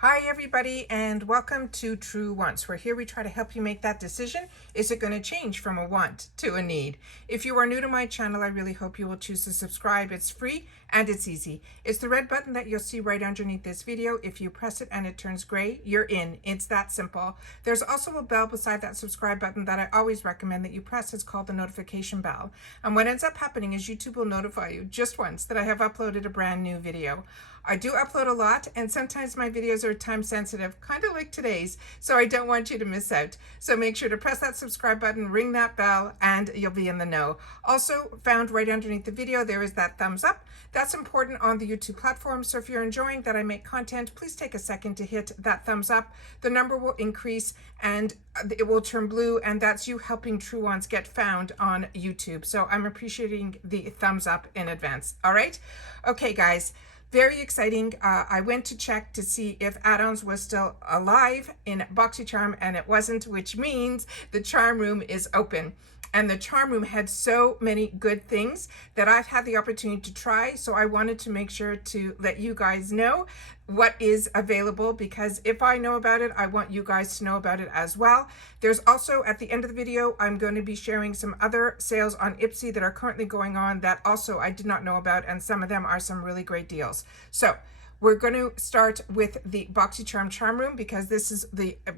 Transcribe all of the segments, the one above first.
Hi everybody, and welcome to True Wants, where here we try to help you make that decision. Is it going to change from a want to a need? If you are new to my channel, I really hope you will choose to subscribe. It's free and it's easy. It's the red button that you'll see right underneath this video. If you press it and it turns gray, you're in. It's that simple. There's also a bell beside that subscribe button that I always recommend that you press. It's called the notification bell. And what ends up happening is YouTube will notify you just once that I have uploaded a brand new video. I do upload a lot, and sometimes my videos are time sensitive, kind of like today's, so I don't want you to miss out. So make sure to press that subscribe button, ring that bell, and you'll be in the know. Also found right underneath the video, there is that thumbs up. That's important on the YouTube platform, so if you're enjoying that I make content, please take a second to hit that thumbs up. The number will increase and it will turn blue, and that's you helping True Wants get found on YouTube. So I'm appreciating the thumbs up in advance. All right? Okay, guys. Very exciting. I went to check to see if add-ons was still alive in Boxycharm, and it wasn't, which means the charm room is open. And the charm room had so many good things that I've had the opportunity to try. So I wanted to make sure to let you guys know what is available, because if I know about it, I want you guys to know about it as well. There's also, at the end of the video, I'm going to be sharing some other sales on IPSY that are currently going on that also I did not know about, and some of them are some really great deals. So we're going to start with the Boxycharm charm room, because this is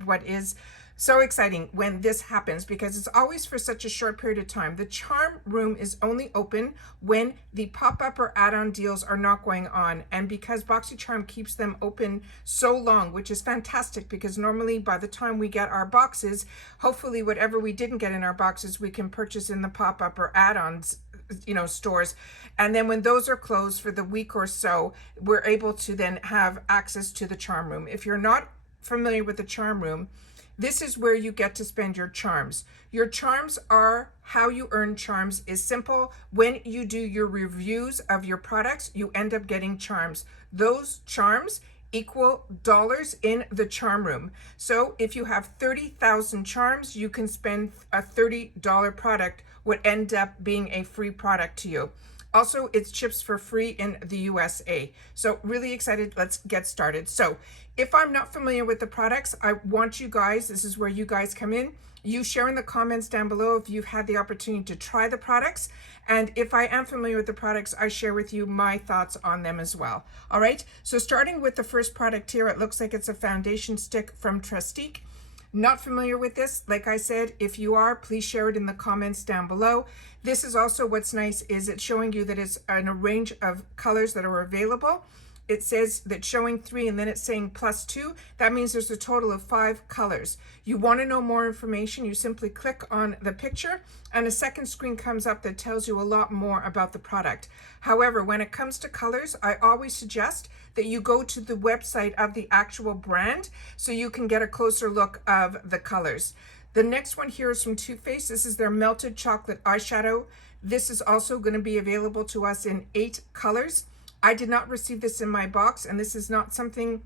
what is so exciting when this happens, because it's always for such a short period of time. The charm room is only open when the pop-up or add-on deals are not going on, and because Boxycharm keeps them open so long, which is fantastic, because normally by the time we get our boxes, hopefully whatever we didn't get in our boxes we can purchase in the pop-up or add-ons stores, and then when those are closed for the week or so, we're able to then have access to the charm room. If you're not familiar with the charm room, this is where you get to spend your charms. Your charms are how you earn charms. Is simple. When you do your reviews of your products, you end up getting charms. Those charms equal dollars in the charm room. So if you have 30,000 charms, you can spend a $30 product would end up being a free product to you. Also, it's ships for free in the USA. So really excited. Let's get started. So if I'm not familiar with the products, I want you guys, this is where you guys come in. You share in the comments down below if you've had the opportunity to try the products. And if I am familiar with the products, I share with you my thoughts on them as well. All right. So starting with the first product here, it looks like it's a foundation stick from Trustique. Not familiar with this, like I said, if you are, please share it in the comments down below. This is also what's nice, is it's showing you that it's in a range of colors that are available. It says that showing 3 and then it's saying +2. That means there's a total of 5 colors. You want to know more information, you simply click on the picture and a second screen comes up that tells you a lot more about the product. However, when it comes to colors, I always suggest that you go to the website of the actual brand so you can get a closer look of the colors. The next one here is from Too Faced. This is their melted chocolate eyeshadow. This is also going to be available to us in 8 colors. I did not receive this in my box, and this is not something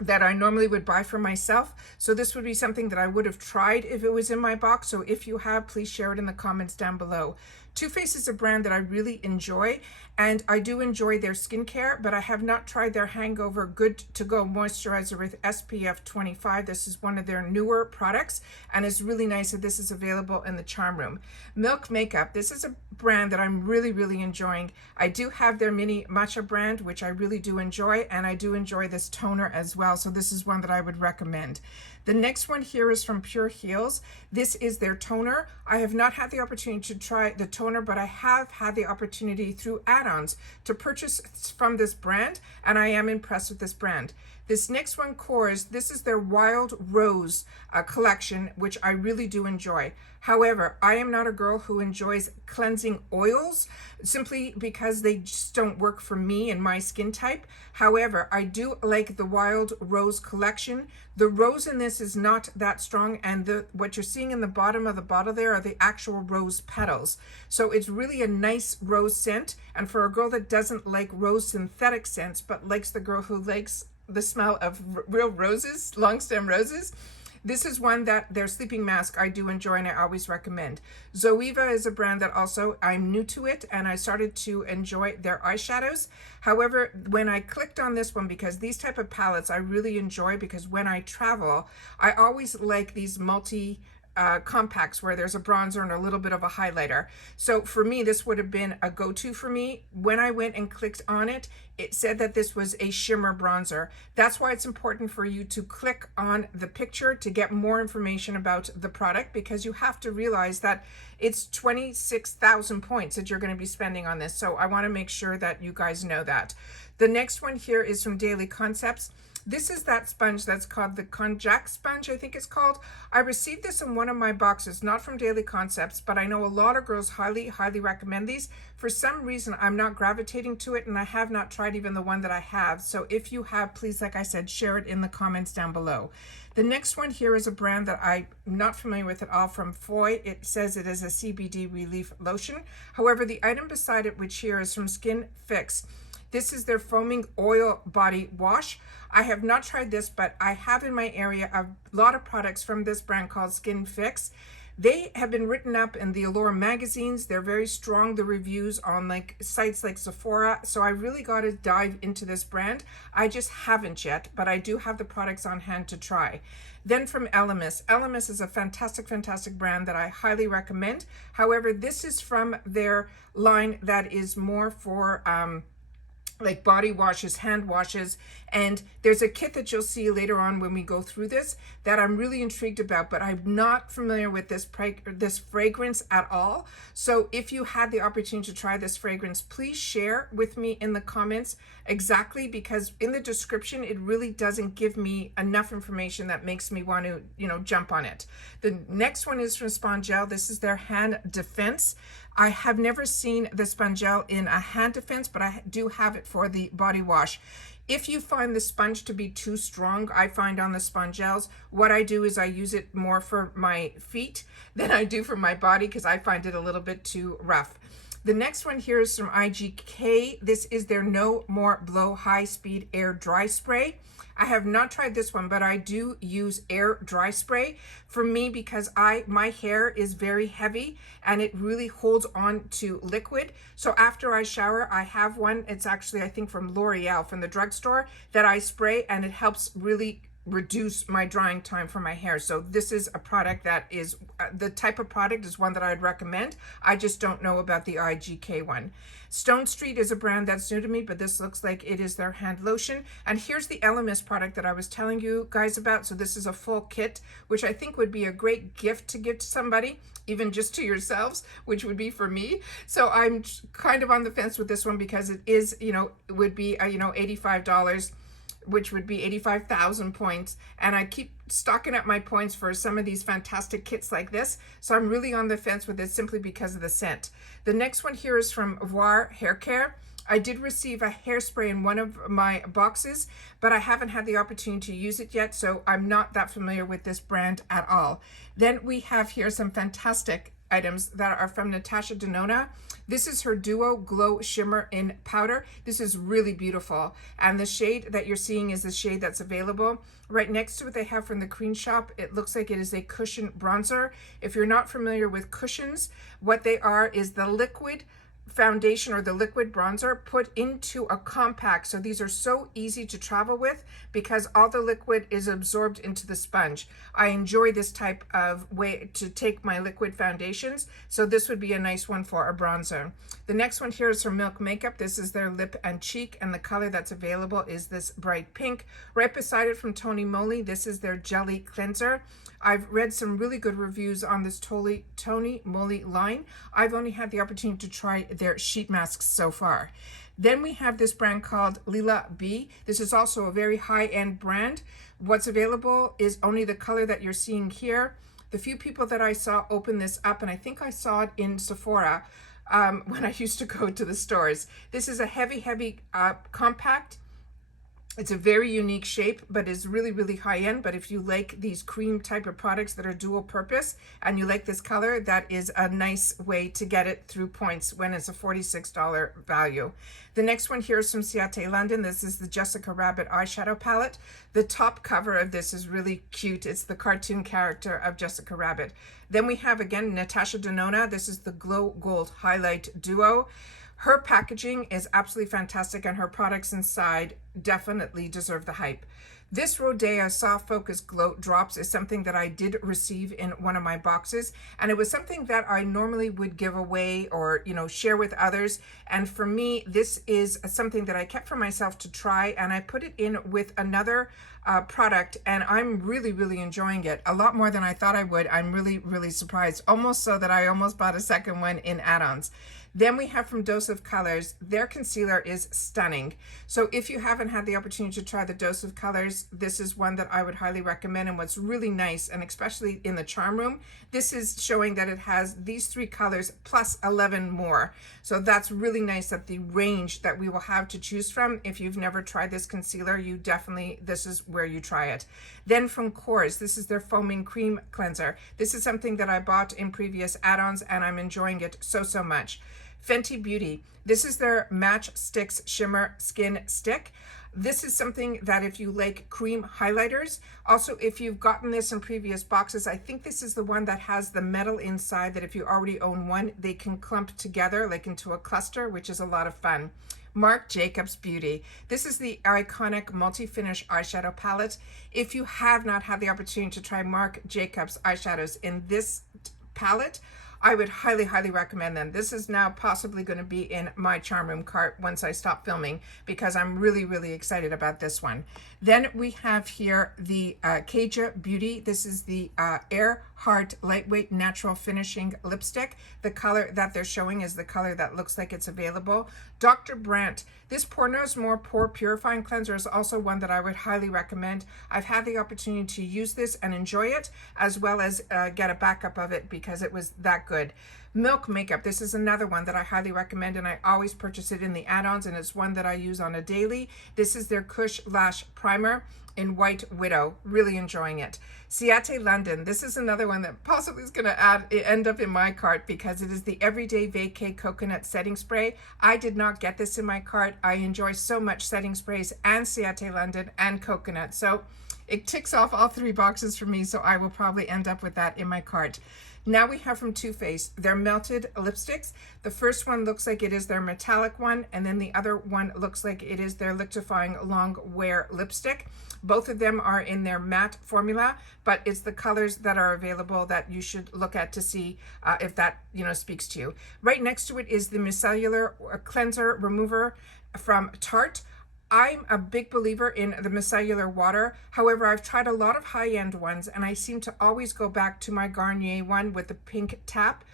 that I normally would buy for myself. So this would be something that I would have tried if it was in my box. So if you have, please share it in the comments down below. Too Faced is a brand that I really enjoy, and I do enjoy their skincare, but I have not tried their Hangover Good to Go moisturizer with SPF 25. This is one of their newer products, and it's really nice that this is available in the charm room. Milk Makeup. This is a brand that I'm really enjoying. I do have their mini matcha brand, which I really do enjoy, and I do enjoy this toner as well. So this is one that I would recommend. The next one here is from Pure Heals. This is their toner. I have not had the opportunity to try the toner, but I have had the opportunity through add-ons to purchase from this brand, and I am impressed with this brand. This next one, Kors, this is their Wild Rose collection, which I really do enjoy. However, I am not a girl who enjoys cleansing oils simply because they just don't work for me and my skin type. However, I do like the Wild Rose collection. The rose in this is not that strong, and what you're seeing in the bottom of the bottle there are the actual rose petals. So it's really a nice rose scent, and for a girl that doesn't like rose synthetic scents but likes the girl who likes the smell of real roses, long stem roses, This is one that their sleeping mask I do enjoy and I always recommend. Zoeva is a brand that also I'm new to it, and I started to enjoy their eyeshadows. However, when I clicked on this one, because these type of palettes I really enjoy, because when I travel, I always like these multi compacts where there's a bronzer and a little bit of a highlighter. So for me, this would have been a go-to for me. When I went and clicked on it, it said that this was a shimmer bronzer. That's why it's important for you to click on the picture to get more information about the product, because you have to realize that it's 26,000 points that you're going to be spending on this. So I want to make sure that you guys know that. The next one here is from Daily Concepts. This is that sponge that's called the Konjac Sponge, I think it's called. I received this in one of my boxes, not from Daily Concepts, but I know a lot of girls highly recommend these. For some reason, I'm not gravitating to it, and I have not tried even the one that I have. So if you have, please, like I said, share it in the comments down below. The next one here is a brand that I'm not familiar with at all, from Foy. It says it is a CBD Relief Lotion. However, the item beside it, which here is from Skin Fix. This is their foaming oil body wash. I have not tried this, but I have in my area a lot of products from this brand called Skin Fix. They have been written up in the Allure magazines. They're very strong, the reviews on like sites like Sephora. So I really got to dive into this brand. I just haven't yet, but I do have the products on hand to try. Then from Elemis. Elemis is a fantastic brand that I highly recommend. However, this is from their line that is more for like body washes, hand washes, and there's a kit that you'll see later on when we go through this that I'm really intrigued about, but I'm not familiar with this fragrance at all. So if you had the opportunity to try this fragrance, please share with me in the comments exactly, because in the description it really doesn't give me enough information that makes me want to, you know, jump on it. The next one is from Spongel. This is their hand defense. I have never seen the Spongel in a hand defense, but I do have it for the body wash. If you find the sponge to be too strong, I find on the Spongels, what I do is I use it more for my feet than I do for my body, because I find it a little bit too rough. The next one here is from IGK. This is their No More Blow High Speed Air Dry Spray. I have not tried this one, but I do use air dry spray for me, because my hair is very heavy and it really holds on to liquid. So after I shower, I have one. It's actually, I think, from L'Oreal, from the drugstore, that I spray, and it helps really reduce my drying time for my hair. So this is a product that is the type of product is one that I'd recommend. I just don't know about the IGK one. Stone Street is a brand that's new to me, but this looks like it is their hand lotion. And here's the Elemis product that I was telling you guys about. So this is a full kit, which I think would be a great gift to give to somebody, even just to yourselves, which would be for me. So I'm kind of on the fence with this one, because it is, you know, it would be, you know, $85, which would be 85,000 points. And I keep stocking up my points for some of these fantastic kits like this. So I'm really on the fence with it, simply because of the scent. The next one here is from Voir Haircare. I did receive a hairspray in one of my boxes, but I haven't had the opportunity to use it yet, so I'm not that familiar with this brand at all. Then we have here some fantastic items that are from Natasha Denona. This is her Duo Glow Shimmer in Powder. This is really beautiful, and the shade that you're seeing is the shade that's available. Right next to it, they have from the Cream Shop, it looks like it is a cushion bronzer. If you're not familiar with cushions, what they are is the liquid foundation or the liquid bronzer put into a compact. So these are so easy to travel with, because all the liquid is absorbed into the sponge. I enjoy this type of way to take my liquid foundations, so this would be a nice one for a bronzer. The next one here is from Milk Makeup. This is their lip and cheek, and the color that's available is this bright pink. Right beside it from Tony Moly, this is their jelly cleanser. I've read some really good reviews on this Tony Moly line. I've only had the opportunity to try their sheet masks so far. Then we have this brand called Lila B. This is also a very high-end brand. What's available is only the color that you're seeing here. The few people that I saw open this up, and I think I saw it in Sephora when I used to go to the stores. This is a heavy compact. It's a very unique shape, but is really, really high end. But if you like these cream type of products that are dual purpose and you like this color, that is a nice way to get it through points when it's a $46 value. The next one here is from Ciate London. This is the Jessica Rabbit eyeshadow palette. The top cover of this is really cute. It's the cartoon character of Jessica Rabbit. Then we have, again, Natasha Denona. This is the Glow Gold Highlight Duo. Her packaging is absolutely fantastic, and her products inside definitely deserve the hype. This Rodea Soft Focus Glow Drops is something that I did receive in one of my boxes, and it was something that I normally would give away or, you know, share with others. And for me, this is something that I kept for myself to try, and I put it in with another product, and I'm really, really enjoying it a lot more than I thought I would. I'm really, really surprised, almost so that I almost bought a second one in add-ons. Then we have from Dose of Colors, their concealer is stunning. So if you haven't had the opportunity to try the Dose of Colors, this is one that I would highly recommend. And what's really nice, and especially in the Charm Room, this is showing that it has these 3 colors plus 11 more. So that's really nice, that the range that we will have to choose from. If you've never tried this concealer, you definitely, this is where you try it. Then from Kors, this is their Foaming Cream Cleanser. This is something that I bought in previous add-ons, and I'm enjoying it so, so much. Fenty Beauty, this is their Match Sticks Shimmer Skin Stick. This is something that if you like cream highlighters, also if you've gotten this in previous boxes, I think this is the one that has the metal inside, that if you already own one, they can clump together like into a cluster, which is a lot of fun. Marc Jacobs Beauty. This is the iconic multi-finish eyeshadow palette. If you have not had the opportunity to try Marc Jacobs eyeshadows in this palette, I would highly, highly recommend them. This is now possibly going to be in my Charm Room cart once I stop filming, because I'm really, really excited about this one. Then we have here the Konjac Beauty. This is the Earhart Lightweight Natural Finishing Lipstick. The color that they're showing is the color that looks like it's available. Dr. Brandt, this Pornos More Pore Purifying Cleanser is also one that I would highly recommend. I've had the opportunity to use this and enjoy it, as well as get a backup of it because it was that good. Milk Makeup, this is another one that I highly recommend, and I always purchase it in the add-ons, and it's one that I use on a daily. This is their Cush Lash Primer in White Widow. Really enjoying it. Ciate London, this is another one that possibly is going to end up in my cart, because it is the Everyday Vacay Coconut Setting Spray. I did not get this in my cart. I enjoy so much setting sprays and Ciate London and coconut, so it ticks off all 3 boxes for me, so I will probably end up with that in my cart. Now we have from Too Faced their melted lipsticks. The first one looks like it is their metallic one, and then the other one looks like it is their Liquefying Long Wear lipstick. Both of them are in their matte formula, but it's the colors that are available that you should look at to see if that, you know, speaks to you. Right next to it is the Micellar Cleanser Remover from Tarte. I'm a big believer in the micellar water. However, I've tried a lot of high-end ones, and I seem to always go back to my Garnier one with the pink tap.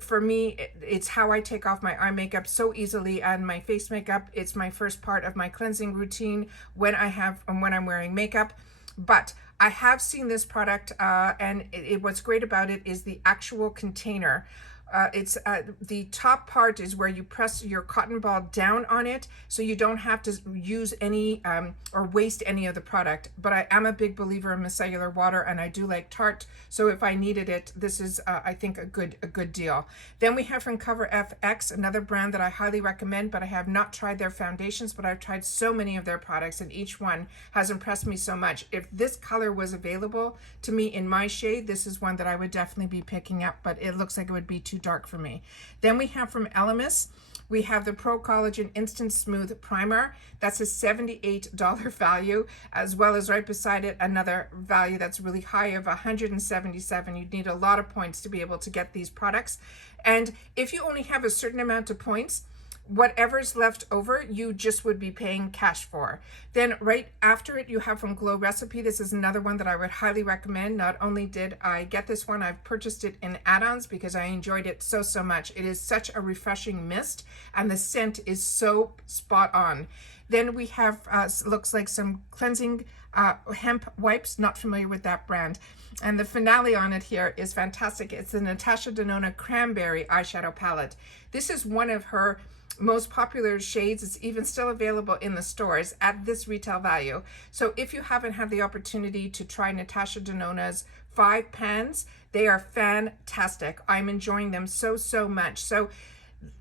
For me, it's how I take off my eye makeup so easily, and my face makeup. It's my first part of my cleansing routine when I'm wearing makeup. But I have seen this product, and what's great about it is the actual container. The top part is where you press your cotton ball down on it, so you don't have to use any or waste any of the product. But I am a big believer in micellar water, and I do like Tarte, so if I needed it, this is I think a good deal. Then we have from Cover FX, another brand that I highly recommend, but I have not tried their foundations, but I've tried so many of their products, and each one has impressed me so much. If this color was available to me in my shade, this is one that I would definitely be picking up, but it looks like it would be too dark for me. Then we have from Elemis, we have the Pro Collagen Instant Smooth Primer. That's a $78 value, as well as right beside it another value that's really high of $177. You'd need a lot of points to be able to get these products. And if you only have a certain amount of points, whatever's left over, you just would be paying cash for. Then right after it, you have from Glow Recipe. This is another one that I would highly recommend. Not only did I get this one, I've purchased it in add-ons because I enjoyed it so much. It is such a refreshing mist, and the scent is so spot on. Then we have, looks like some cleansing hemp wipes. Not familiar with that brand. And the finale on it here is fantastic. It's the Natasha Denona Cranberry eyeshadow palette. This is one of her most popular shades. It's even still available in the stores at this retail value. So if you haven't had the opportunity to try Natasha Denona's 5 pans, they are fantastic. I'm enjoying them so much. So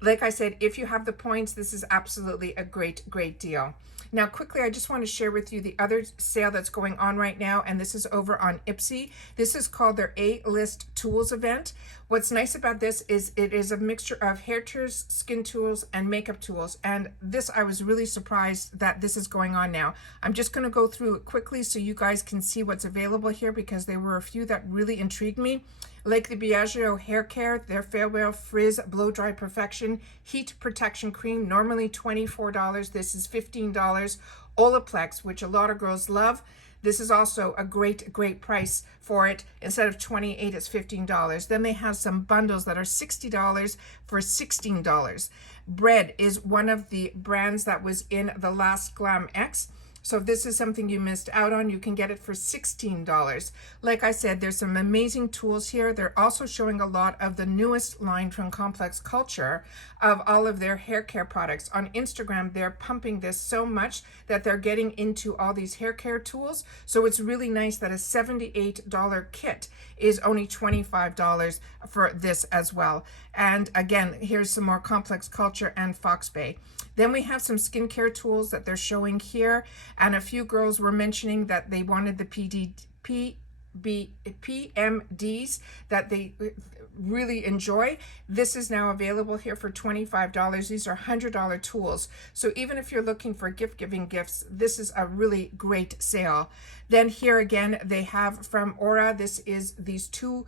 like I said, if you have the points, this is absolutely a great deal. Now quickly, I just want to share with you the other sale that's going on right now, and this is over on IPSY. This is called their A-List Tools event. What's nice about this is it is a mixture of hair tools, skin tools, and makeup tools. And this, I was really surprised that this is going on now. I'm just going to go through it quickly so you guys can see what's available here, because there were a few that really intrigued me. Like the Eyeshadow Haircare, their Farewell Frizz Blow Dry Perfection Heat Protection Cream, normally $24. This is $15. Olaplex, which a lot of girls love. This is also a great price for it. Instead of $28, it's $15. Then they have some bundles that are $60 for $16. Bread is one of the brands that was in the last Glam X. So if this is something you missed out on, you can get it for $16. Like I said, there's some amazing tools here. They're also showing a lot of the newest line from Complex Culture of all of their hair care products. On Instagram, they're pumping this so much that they're getting into all these hair care tools. So it's really nice that a $78 kit is only $25 for this as well. And again, here's some more Complex Culture and Fox Bay. Then we have some skincare tools that they're showing here, and a few girls were mentioning that they wanted the PMDs that they really enjoy. This is now available here for $25. These are $100 tools. So even if you're looking for giving gifts, this is a really great sale. Then here again, they have from Aura, this is these two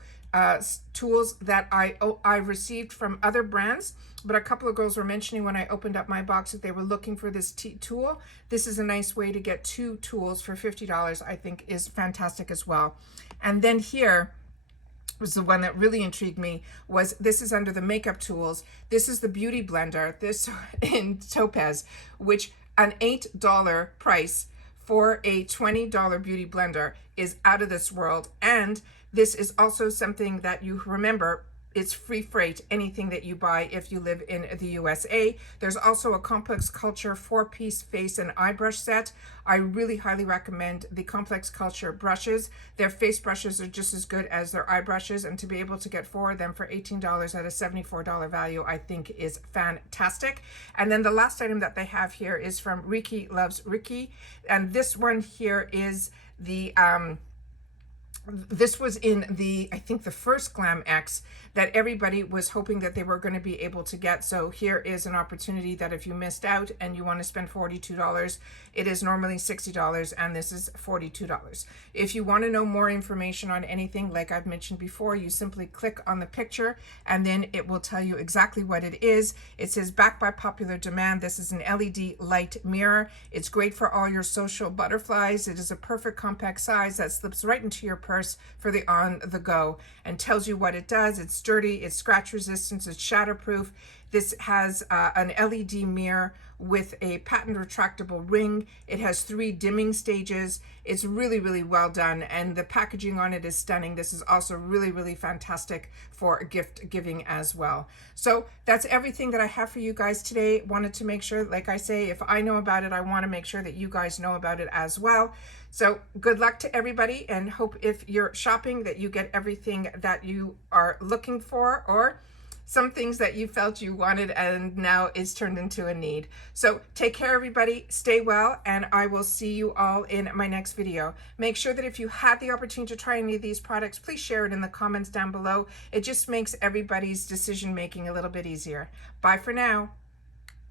tools that I received from other brands, but a couple of girls were mentioning when I opened up my box that they were looking for this tool. This is a nice way to get 2 tools for $50, I think is fantastic as well. And then here was the one that really intrigued me. Was this is under the makeup tools. This is the beauty blender, this in Topaz, which an $8 price for a $20 beauty blender is out of this world. And this is also something that you remember, it's free freight, anything that you buy if you live in the USA. There's also a Complex Culture 4-piece face and eye brush set. I really highly recommend the Complex Culture brushes. Their face brushes are just as good as their eye brushes, and to be able to get 4 of them for $18 at a $74 value, I think is fantastic. And then the last item that they have here is from Ricky Loves Ricky, and this one here is the this was in the, I think the first Glam X that everybody was hoping that they were going to be able to get. So here is an opportunity that if you missed out and you want to spend $42, it is normally $60 and this is $42. If you want to know more information on anything, like I've mentioned before, you simply click on the picture and then it will tell you exactly what it is. It says backed by popular demand. This is an LED light mirror. It's great for all your social butterflies. It is a perfect compact size that slips right into your purse for the on the go and tells you what it does. It's sturdy, it's scratch resistant, it's shatterproof. This has an LED mirror with a patent retractable ring. It has 3 dimming stages. It's really well done, and the packaging on it is stunning. This is also really fantastic for gift giving as well. So that's everything that I have for you guys today. Wanted to make sure, like I say, if I know about it, I want to make sure that you guys know about it as well. So good luck to everybody, and hope if you're shopping that you get everything that you are looking for, or some things that you felt you wanted and now it's turned into a need. So take care, everybody, stay well, and I will see you all in my next video. Make sure that if you had the opportunity to try any of these products, please share it in the comments down below. It just makes everybody's decision making a little bit easier. Bye for now.